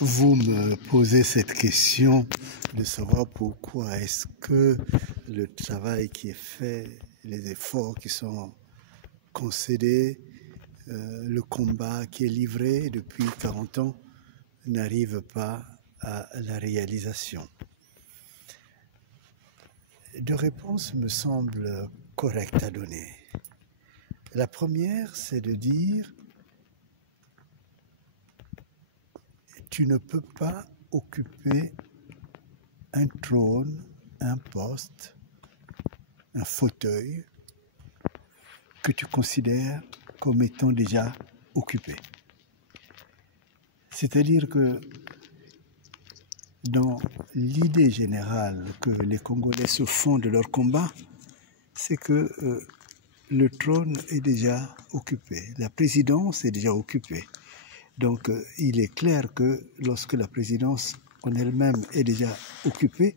Vous me posez cette question de savoir pourquoi est-ce que le travail qui est fait, les efforts qui sont concédés, le combat qui est livré depuis 40 ans n'arrive pas à la réalisation. Deux réponses me semblent correctes à donner. La première, c'est de dire tu ne peux pas occuper un trône, un poste, un fauteuil que tu considères comme étant déjà occupé. C'est-à-dire que dans l'idée générale que les Congolais se font de leur combat, c'est que le trône est déjà occupé, la présidence est déjà occupée. Donc il est clair que lorsque la présidence en elle-même est déjà occupée,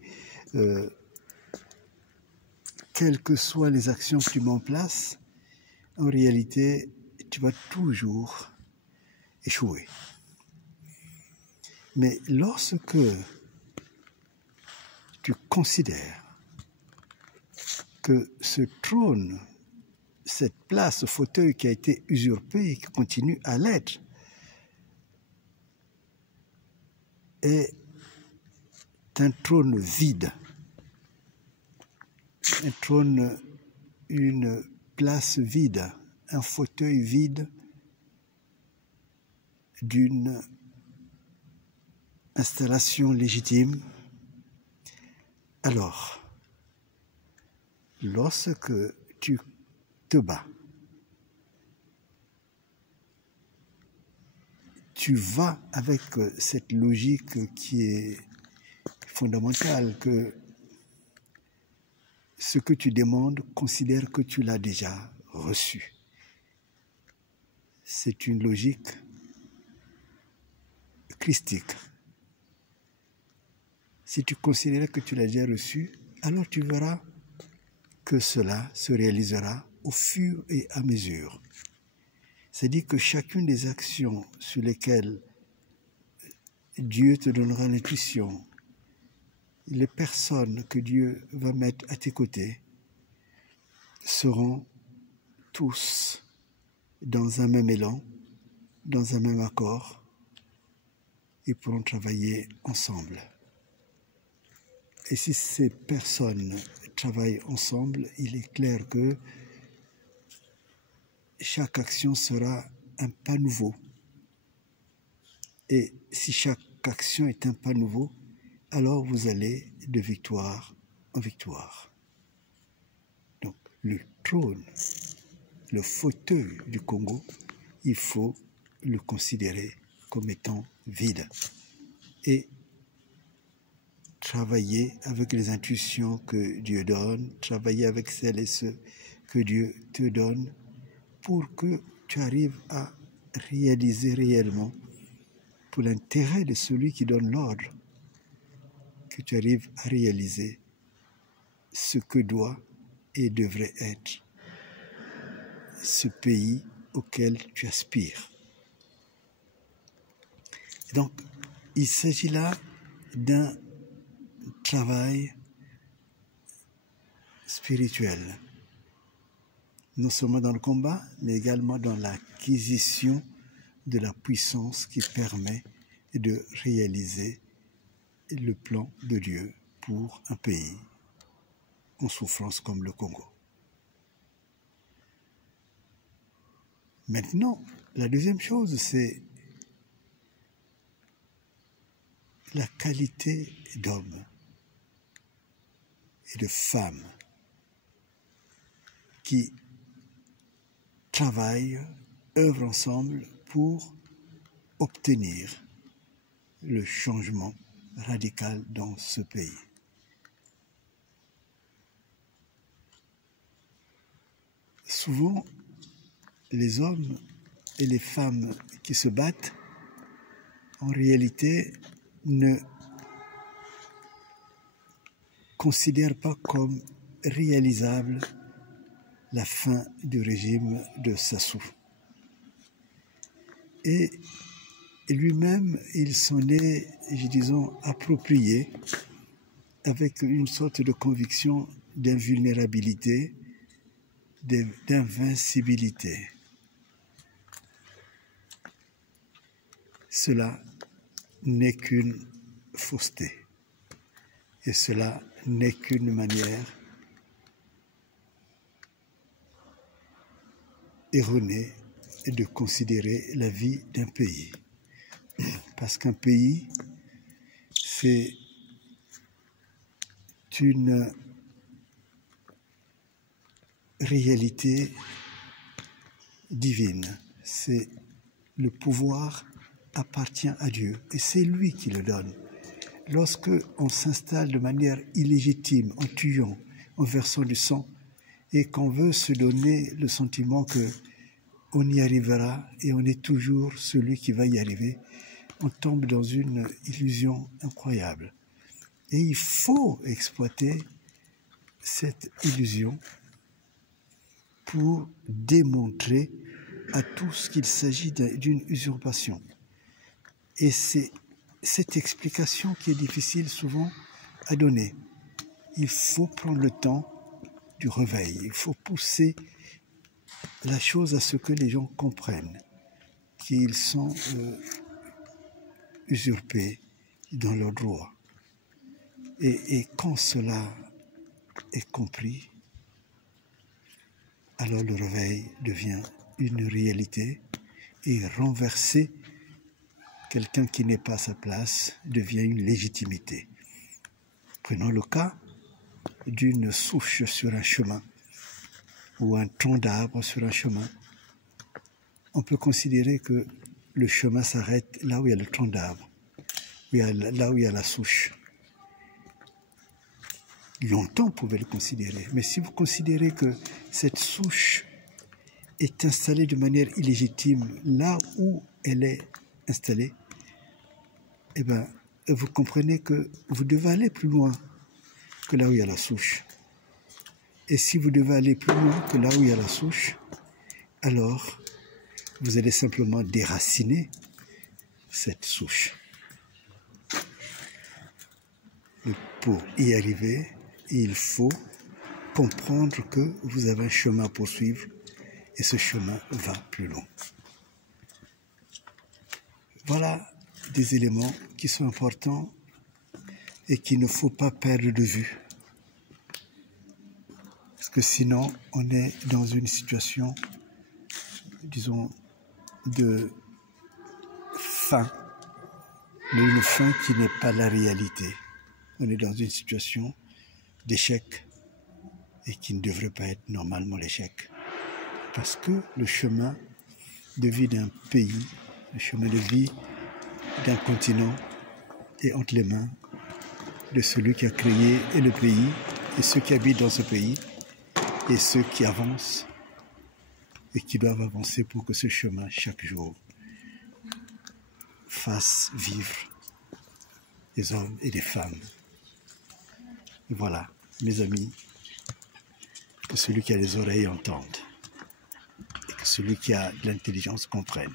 quelles que soient les actions que tu mets en place, en réalité, tu vas toujours échouer. Mais lorsque tu considères que ce trône, cette place, ce fauteuil qui a été usurpé et qui continue à l'être, est un trône vide, un trône, une place vide, un fauteuil vide d'une installation légitime. Alors, lorsque tu te bats, tu vas avec cette logique qui est fondamentale, que ce que tu demandes, considère que tu l'as déjà reçu. C'est une logique christique. Si tu considères que tu l'as déjà reçu, alors tu verras que cela se réalisera au fur et à mesure. C'est-à-dire que chacune des actions sur lesquelles Dieu te donnera l'intuition, les personnes que Dieu va mettre à tes côtés seront tous dans un même élan, dans un même accord, et pourront travailler ensemble. Et si ces personnes travaillent ensemble, il est clair que chaque action sera un pas nouveau. Et si chaque action est un pas nouveau, alors vous allez de victoire en victoire. Donc le trône, le fauteuil du Congo, il faut le considérer comme étant vide et travailler avec les intuitions que Dieu donne, travailler avec celles et ceux que Dieu te donne pour que tu arrives à réaliser réellement, pour l'intérêt de celui qui donne l'ordre, que tu arrives à réaliser ce que doit et devrait être ce pays auquel tu aspires. Donc, il s'agit là d'un travail spirituel, non seulement dans le combat, mais également dans l'acquisition de la puissance qui permet de réaliser le plan de Dieu pour un pays en souffrance comme le Congo. Maintenant, la deuxième chose, c'est la qualité d'hommes et de femmes qui travaillent, œuvrent ensemble pour obtenir le changement radical dans ce pays. Souvent, les hommes et les femmes qui se battent, en réalité, ne considèrent pas comme réalisable la fin du régime de Sassou. Et Et lui-même, il s'en est, disons, approprié avec une sorte de conviction d'invulnérabilité, d'invincibilité. Cela n'est qu'une fausseté. Et cela n'est qu'une manière erronée de considérer la vie d'un pays. Parce qu'un pays, c'est une réalité divine. C'est le pouvoir appartient à Dieu et c'est lui qui le donne. Lorsque on s'installe de manière illégitime, en tuant, en versant du sang, et qu'on veut se donner le sentiment que on y arrivera et on est toujours celui qui va y arriver, on tombe dans une illusion incroyable. Et il faut exploiter cette illusion pour démontrer à tous qu'il s'agit d'une usurpation. Et c'est cette explication qui est difficile souvent à donner. Il faut prendre le temps du réveil, il faut pousser la chose à ce que les gens comprennent qu'ils sont usurpés dans leurs droits. Et quand cela est compris, alors le réveil devient une réalité et renverser quelqu'un qui n'est pas à sa place devient une légitimité. Prenons le cas d'une souche sur un chemin ou un tronc d'arbre sur un chemin. On peut considérer que le chemin s'arrête là où il y a le tronc d'arbre, là où il y a la souche. Longtemps, vous pouvez le considérer. Mais si vous considérez que cette souche est installée de manière illégitime là où elle est installée, eh bien, vous comprenez que vous devez aller plus loin que là où il y a la souche. Et si vous devez aller plus loin que là où il y a la souche, alors vous allez simplement déraciner cette souche. Et pour y arriver, il faut comprendre que vous avez un chemin à poursuivre et ce chemin va plus loin. Voilà des éléments qui sont importants et qu'il ne faut pas perdre de vue. Parce que sinon, on est dans une situation, disons, de fin, mais une fin qui n'est pas la réalité. On est dans une situation d'échec et qui ne devrait pas être normalement l'échec. Parce que le chemin de vie d'un pays, le chemin de vie d'un continent est entre les mains de celui qui a créé et le pays et ceux qui habitent dans ce pays et ceux qui avancent et qui doivent avancer pour que ce chemin, chaque jour, fasse vivre des hommes et des femmes. Et voilà, mes amis, que celui qui a les oreilles entende et que celui qui a de l'intelligence comprenne.